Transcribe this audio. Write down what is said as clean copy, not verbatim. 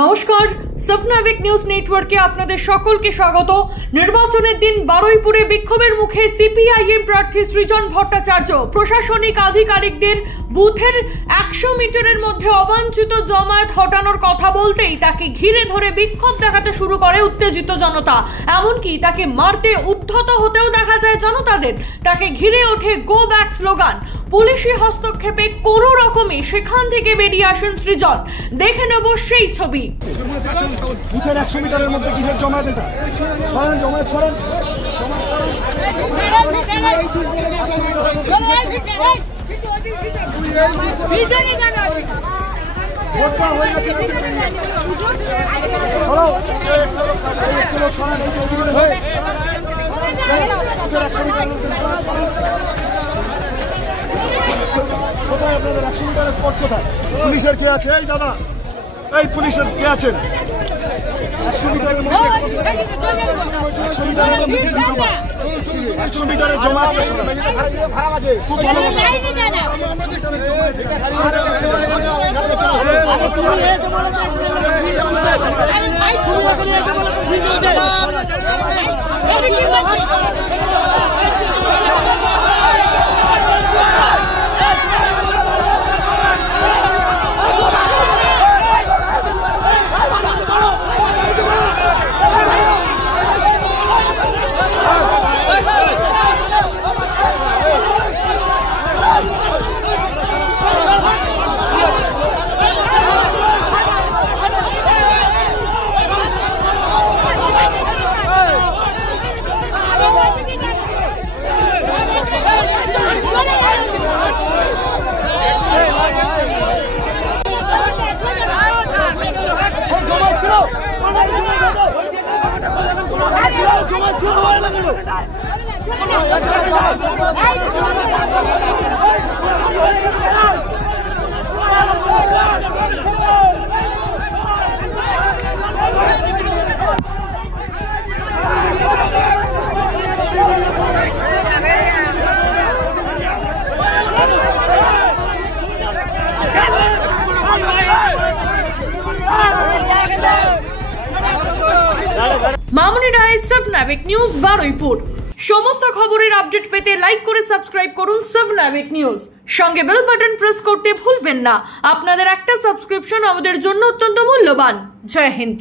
নমস্কার, সফনাভিক নিউজ নেটওয়ার্কে আপনাদের সকলকে স্বাগত। নির্বাচনের দিন বারুইপুরে বিক্ষোভের মুখে সিপিআইএম প্রার্থী সৃজন ভট্টাচার্য প্রশাসনিক আধিকারিকদের বুথের 100 মিটারের মধ্যে অবাঞ্ছিত জমায়েত হটানোর কথা বলতেই তাকে ঘিরে ধরে বিক্ষোভ দেখাতে শুরু করে উত্তেজিত জনতা। এমনকি তাকে মারতে উদ্ধত হতেও দেখা যায় জনতাদের। তাকে ঘিরে ওঠে গো ব্যাক স্লোগান। পুলিশি হস্তক্ষেপে কোনো রকমে সেখান থেকে বেরিয়ে আসেন সৃজন। দেখে নেব সেই ছবি। বুথের 100 মিটারের মধ্যে কিসের জমায়েত এটা? সরেন, জমায়েত সরেন। ভোটটা হয়ে গেছে। কোথায় আপনাদের 100 মিটারের স্পট কোথায়? পুলিশের কে আছে? এই দাদা, এই পুলিশের কে আছেন? 100 মিটারের মধ্যে 100 মিটারের মধ্যে কিসের জমা? 100 মিটারের জমা খুব ভালো মামুনি রায়, সফনাভিক নিউজ, বারুইপুর। সমস্ত খবরের আপডেট পেতে লাইক করে সাবস্ক্রাইব করুন সফনাভিক নিউজ। সঙ্গে বেল বাটন প্রেস করতে ভুলবেন না। আপনাদের একটা সাবস্ক্রিপশন আমাদের জন্য অত্যন্ত মূল্যবান। জয় হিন্দ।